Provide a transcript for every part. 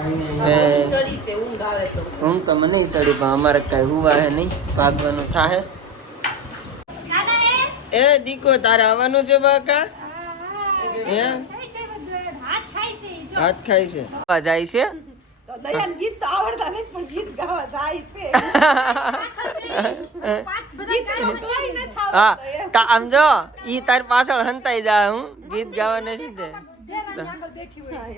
હે. તો મને સડી પણ અમારે કઈ હુવા હે નહીં. ભાગવાનું થાહે. એ દીકો તારે આવવાનું છે બાકા હે? હાથ ખાય છે. આવા જાય છે? દયાન ગીત તો આવડતા નથી પણ ગીત ગાવા જાય છે. ગીતનો કોઈ નથી હા તા આમ જો ઈ તારી પાછળ હંતાઈ જા હું. ગીત ગાવા નથી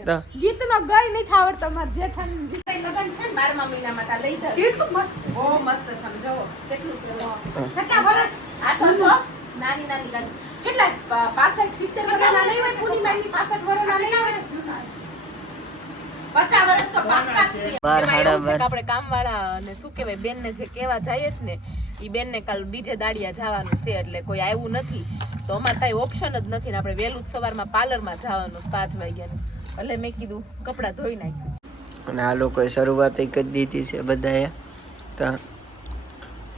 દે ગીત. નો. તો ગઈ નથી આવડતો માર જેઠાણી લગન છે ને બારમા મહિનામાં તા લઈ જા કેટલું મસ્ત. બહુ મસ્ત સમજો. કેટલું કેટલા વર્ષ? આ તો જો નાની નાની ગાડી. કેટલા? પા- પાસઠ સિત્તેર વર્ષના નહીં હોય પૂર્ણિમાની પાસઠ વર્ષના નહીં હોય? પચાસ વર્ષ તો પાક્કા જ છે. બાર એમાં હાડા એવું છે કે બાર. આપણે કામવાળા અને શું કહેવાય બેનને જે કહેવા જઈએ જ ને ઈ બેનને કાલ બીજે દાડિયા જવાનું છે એટલે કોઈ આવ્યું નથી. તો અમારે કાંઈ ઓપ્શન જ નથી ને આપણે વહેલું જ સવારમાં પાર્લરમાં જવાનું પાંચ વાગ્યાનું. એટલે મેં કીધું કપડાં ધોઈ નાખ્યું. અને આ લોકોએ શરૂઆત એક કરી દીધી છે બધાએ. તો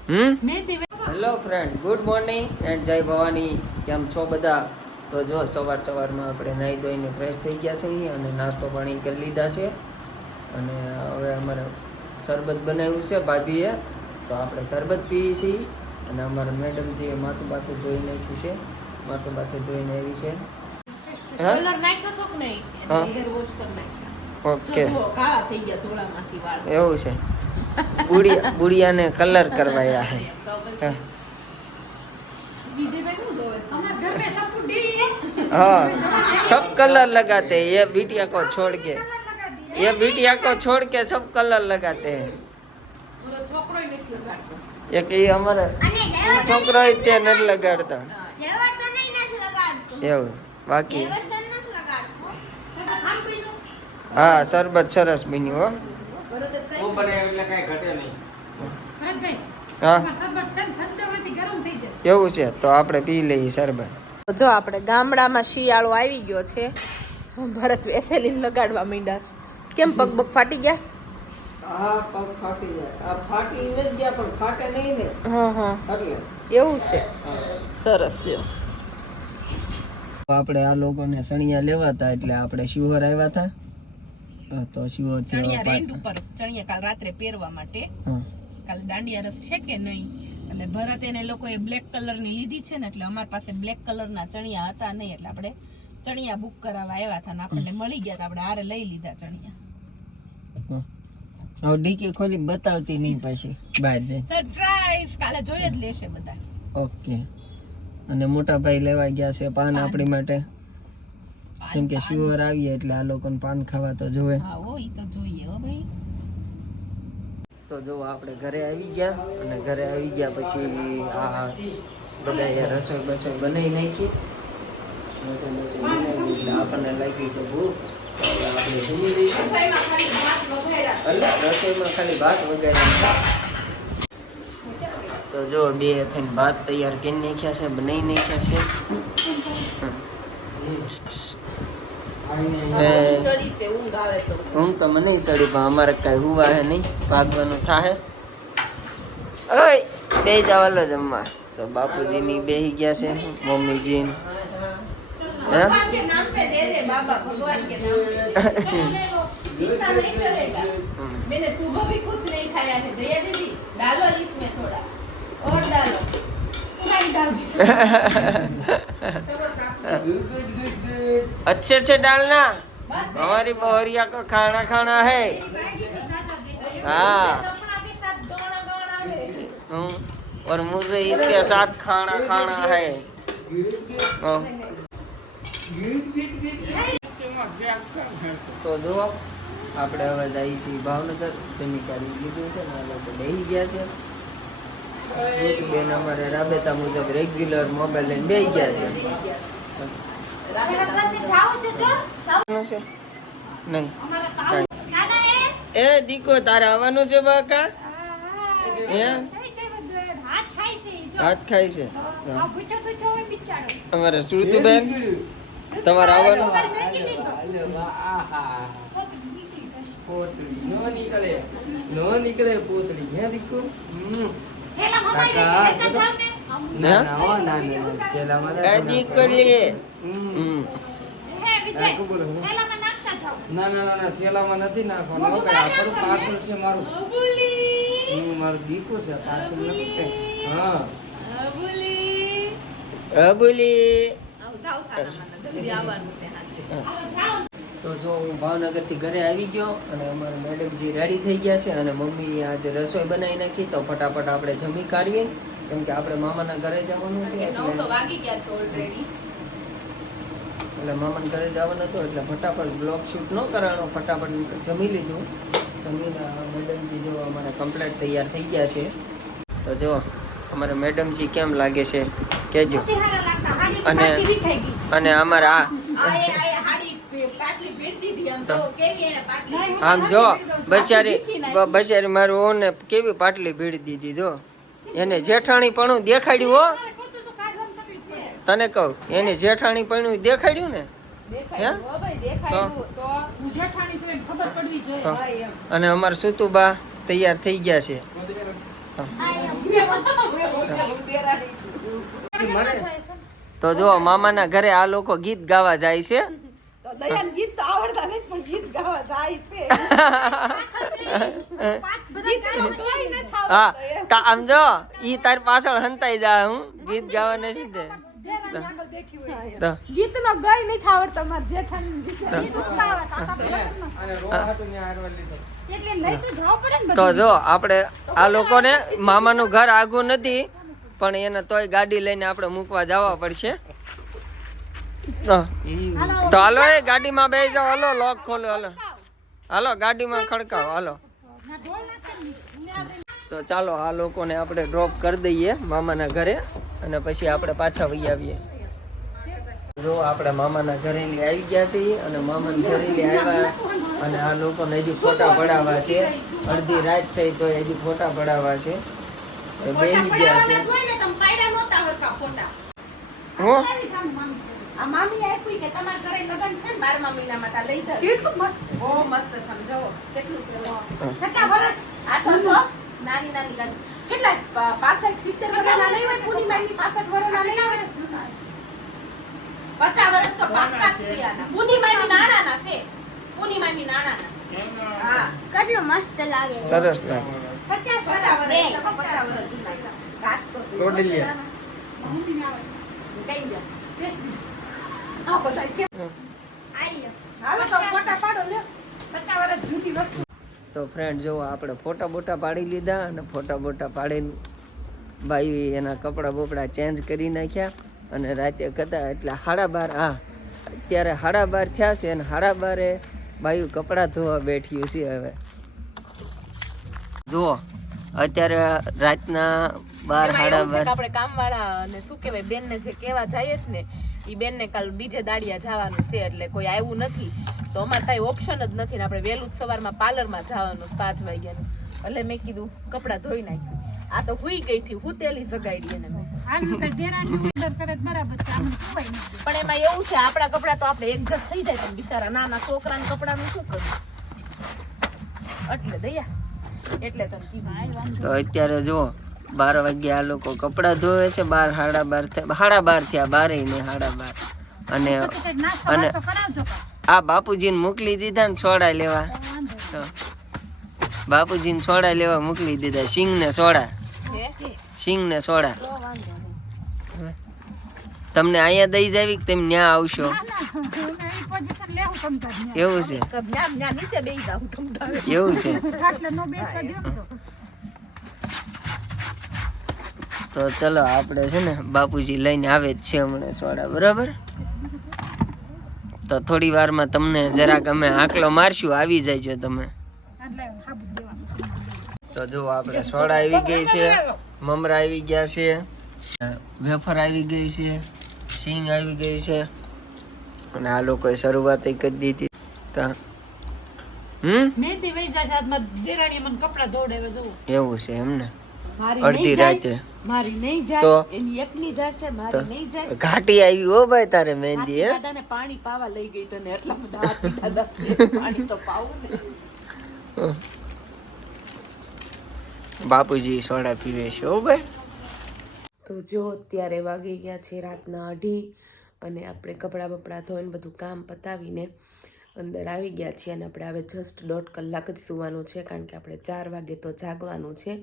હમ? Hello friend good morning and Jay Bhavani. કેમ છો બધા? તો જો સવાર સવારમાં આપણે નાહી ધોઈને ફ્રેશ થઈ ગયા છીએ અને નાસ્તો પાણી કરી લીધા છે. અને હવે અમારે શરબત બનાવ્યું છે ભાભીએ. તો આપણે શરબત પીએ છીએ. અને અમારા મેડમજીએ માથું બાથું ધોઈ નાખ્યું છે માથું બાથું ધોઈને આવી છે. હા કલર નાખ્યો તો કે નહીં હા. હેર વોશ કરી નાખ્યા ઓકે જો જુઓ, કાળા થઈ ગયા ધોળામાંથી વાળ એવું છે બુડિયા બુડિયાને કલર કરવાયા હે તો પછી હા. વિજયભાઈ શું જોવે हाँ सब कलर लगाते हैं ये बिटिया को छोड़ के ये बिटिया को छोड़ के सब कलर लगाते हैं ઓલો છોકરોય નથી લગાડતો એક એ અમારે છોકરો હા શરબત સરસ બન્યું હો. હા એવું છે તો આપણે પી લઈએ શરબત. જો આપણે ગામડામાં શિયાળો આવી ગયો છે ભરત વેસેલીન લગાડવા માંડ્યા છે. કેમ પગ પગ ફાટી ગયા? હા પગ ફાટી જાય આ ફાટી નથી ગયા પણ ફાટે નહીં ને. હા હા. એવું છે. સરસ લ્યો આપણે આ લોકોને સણિયા લેવાતા એટલે આપણે શિહોર આવ્યા હતા. તો શિવો હવે ચણિયા રેન્ટ પાછા- ઉપર ચણિયા કાલ રાત્રે પહેરવા માટે. કાલ દાંડિયા રસ છે કે નહીં? એટલે ભરત એને લોકોએ બ્લેક કલરની લીધી છે ને એટલે અમારી પાસે બ્લેક કલરના ચણિયા હતા નહીં એટલે આપણે ચણિયા બુક કરાવવા આવ્યા હતા ને આપણને મળી ગયા હતા આપણે આરે લઈ લીધા ચણિયા. હવે ડીકી ખોલી બતાવતી નહીં પછી બહાર જાય સરપ્રાઈઝ કાલે જોઈ જ લેશે બધા. ઓકે અને મોટા ભાઈ લેવા ગયા છે પાન. આપણી માટે? કેમ કે શ્યોર આવીએ એટલે આ લોકોને પાન ખાવા તો જોવે હા ઓ ઈ તો જોઈએ હો ભાઈ. તો જો આપણે ઘરે આવી ગયા અને ઘરે આવી ગયા પછી આ બધા રસોઈ બસોઈ બનાવી નાખી. રસોઈ બસોઈ બનાવી એટલે આપણને લાગી છે ભૂખ. તો આપણે જમી લઈશું. એટલે રસોઈમાં ખાલી ભાત વગેરે. તો જો બે થઈને ભાત તૈયાર કરી નાખ્યા છે બનાવી નાખ્યા છે. હે. ચડી છે ઊંઘ આવે છે ઊંઘ તો મને સડી પણ અમારે કઈ હુવા હે નહીં ભાગવાનું થાહે ઓય બે જાવાલો જમવા તો બાપુજીની બેહી ગયા છે મમ્મીજી હે भगवान के नाम पे दे दे बाबा भगवान के नाम पे इतना नहीं चलेगा मैंने सुबह भी कुछ नहीं खाया है दया दीदी डालो इसमें थोड़ा और डालो थोड़ा डाल अच्छे से डालना बस हमारी बहुरिया को खाना खाना है हाँ सपना के साथ गाना गाना है हम्म, और मुझे इसके साथ खाना खाना है हाँ। તો જુઓ આપણે હવે જઈએ છીએ ભાવનગર જમી કાઢી લીધું છે ને આ લોકો બેસી ગયા છે શ્રુતિ બેન અમારે રાબેતા મુજબ રેગ્યુલર મોબાઈલ લઈને બેસી ગયા છે. નહીં. એ દીકો તારે આવવાનું છે બાકા? હે? હાથ ખાય છે. અમારે શ્રુતિબેન તમારે આવવાનું? નો નીકળે પોતળી હે? ના ના હો ના દીકો? હમ. ના. ના ના ના થેલામાં નથી નાખવાનું હો ભાઈ આ થોડું પાર્સલ છે મારું. હું? મારું દીકું છે પાર્સલ નથી કઈ. હા. અબુલી. જલ્દી આવવાનું છે તો જો હું ભાવનગરથી ઘરે આવી ગયો અને અમારા મેડમજી રેડી થઈ ગયા છે અને મમ્મી આજે રસોઈ બનાવી નાખી તો ફટાફટ આપણે જમી કાઢીએ. કેમ કે આપણે મામાના ઘરે જવાનું છે એટલે મામાના ઘરે જવાનું હતું એટલે ફટાફટ બ્લોગ શૂટ ન કરાણો ફટાફટ જમી લીધું. જમીને મેડમજી જો અમારા કમ્પ્લેટ તૈયાર થઈ ગયા છે. તો જો અમારા મેડમજી કેમ લાગે છે? કહેજો અને અને અમારા આ આ એ આ એ હાડી પાટલી દીધી આમ જો કેવી એને પાટલી? આમ જો બચારી બચારી મારું ઓને કેવી પાટલી ભીડી દીધી જો. એને જેઠાણી પણ દેખાડ્યું હો. તને કહું એને જેઠાણી પણ દેખાડ્યું ને? દેખાય હો? ભાઈ દેખાય તો? તો. અને અમારા સુતુબા તૈયાર થઈ ગયા છે. તો જો મામાના ઘરે આ લોકો ગીત ગાવા જાય છે. તો દયાન ગીત તો આવડતા નથી પણ ગીત ગાવા જાય છે. તો હા આમ જો ઈ તાર પાછળ હંતાઈ જા હું ગીત ગઈ આવડતો મારા હારવાર લીધો. તો જો આપણે આ લોકોને મામાનું ઘર આગું નથી પણ એને તોય ગાડી લઈને આપણે મૂકવા જવા પડશે. તો હાલો એ ગાડીમાં બેસી જાઓ. હાલો લોક ખોલો હાલો. હાલો ગાડીમાં ખડકાવો હાલો. તો ચાલો આ લોકોને આપણે ડ્રોપ કરી દઈએ મામાના ઘરે અને પછી આપણે પાછા વહી આવીએ. જો આપણે મામાના ઘરેલી આવી ગયા છીએ અને મામાના ઘરેલી આવ્યા અને આ લોકોને હજી ફોટા પડાવવા છે. અડધી રાત થઈ તો હજી ફોટા પડાવવા છે. એ બેસી ગયા છે. હું? આ મામી આપ્યું કે તમારા ઘરે લગન છે ને બારમા મહિનામાં તા લઈ જાવ કેટલું મસ્ત. બહુ મસ્ત સમજો. કેટલું છે કેટલા વર્ષ? આ તો છો નાની નાની ગાડી કેટલા? પાસઠ સિત્તેર વર્ષના નહીં હોય પૂર્ણિમાની પાસઠ વર્ષના નહીં હોય? પચાસ વર્ષ તો પાક્કા જ થયાના. પૂર્ણિમાની નાણાના છે. પૂર્ણિમાની નાણાના. હા. કેટલું મસ્ત લાગે. છે. સરસ લાગે. પચાસ વર્ષ. પચાસ વર્ષ જૂના રાજકોટ ટોડલિયા. કઈ ગયા બધા હાલો તો ફોટા પાડો લ્યો. પચાસ જૂની વસ્તુ. તો ફ્રેન્ડ જો આપણે ફોટા બોટા પાડી લીધા અને ફોટા બોટા પાડીને ભાઈ એના કપડાં બોપડા ચેન્જ કરી નાખ્યા અને રાતે કદા એટલે સાડા બાર હા અત્યારે સાડા બાર થયા છે અને સાડા બારે ભાઈ કપડાં ધોવા બેઠ્યું છે હવે. જુઓ અત્યારે રાતના બાર હાડા સાડા બાર. આપણે કામવાળા અને શું કહેવાય બેનને જે કહેવા જઈએ જ ને ઈ બેનને કાલ બીજે દાડિયા જવાનું છે એટલે કોઈ આવ્યું નથી. તો અમારે કાંઈ ઓપ્શન જ નથી ને આપણે વહેલું જ સવારમાં પાર્લરમાં જવાનું પાંચ વાગ્યાનું. એટલે મેં કીધું કપડાં ધોઈ નાખી. આ તો હુઈ ગઈ થી હુતેલી જગાડી એને પણ એમાં એવું છે આપણા કપડાં તો આપણે એડજસ્ટ થઈ જાય પણ બિચારા નાના છોકરાના કપડાનું શું કરવું? એટલે દયા. એટલે તો અત્યારે જો બાર વાગ્યા આ લોકો કપડાં ધોવે છે બાર સાડા બાર સાડા બાર થયા બારે ને સાડા બાર. અને અને આ બાપુજીને મોકલી દીધા ને સોડા લેવા. તો બાપુજીને સોડા લેવા મોકલી દીધા સિંગ ને સોડા. સિંગ ને સોડા તમને અહીંયા દઈ જાવી કે તમે ન્યા આવશો? એવું છે. એવું છે. તો ચલો આપણે છે ને બાપુજી લઈને આવે જ છે હમણાં સોડા બરાબર? તો થોડી વારમાં તમને જરાક અમે આકલો મારશું આવી જાય તમે. તો જો આપણે સોડા આવી ગઈ છે મમરા આવી ગયા છે વેફર આવી ગઈ છે સિંગ આવી ગઈ છે અને આ લોકોએ શરૂઆત કરી દીધી. તો હમ? એવું છે એમને અડધી રાતે. મારી નહીં તો? જાય એની એકની જશે મારી નહીં જાય. ઘાટી આવી હો ભાઈ તારે મહેંદી હે? દાદાને પાણી પાવા લઈ ગઈ તને એટલા બધા હાથી દાદા પાણી તો પાવું ને. બાપુજી સોડા પીવે છે હો ભાઈ. તો જો અત્યારે વાગી ગયા છે રાતના અઢી અને આપણે કપડાં બપડા ધોઈને બધું કામ પતાવીને અંદર આવી ગયા છીએ અને આપણે હવે જસ્ટ દોઢ કલાક જ સુવાનું છે કારણ કે આપણે ચાર વાગે તો જાગવાનું છે.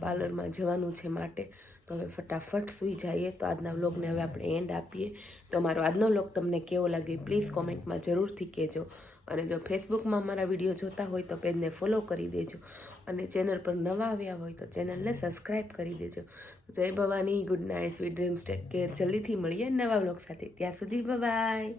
પાર્લરમાં જવાનું છે માટે. તો હવે ફટાફટ સૂઈ જઈએ. તો આજના વ્લોગને હવે આપણે એન્ડ આપીએ. તો મારો આજનો વ્લોગ તમને કેવો લાગે પ્લીઝ કોમેન્ટમાં જરૂરથી કહેજો. અને જો ફેસબુકમાં મારા વીડિયો જોતા હોય તો પેજને ફોલો કરી દેજો. અને ચેનલ પર નવા આવ્યા હોય તો ચેનલને સબસ્ક્રાઈબ કરી દેજો. Jay Bhavani good night sweet dreams take care જલ્દીથી મળીએ નવા વ્લોગ સાથે. ત્યાં સુધી બાય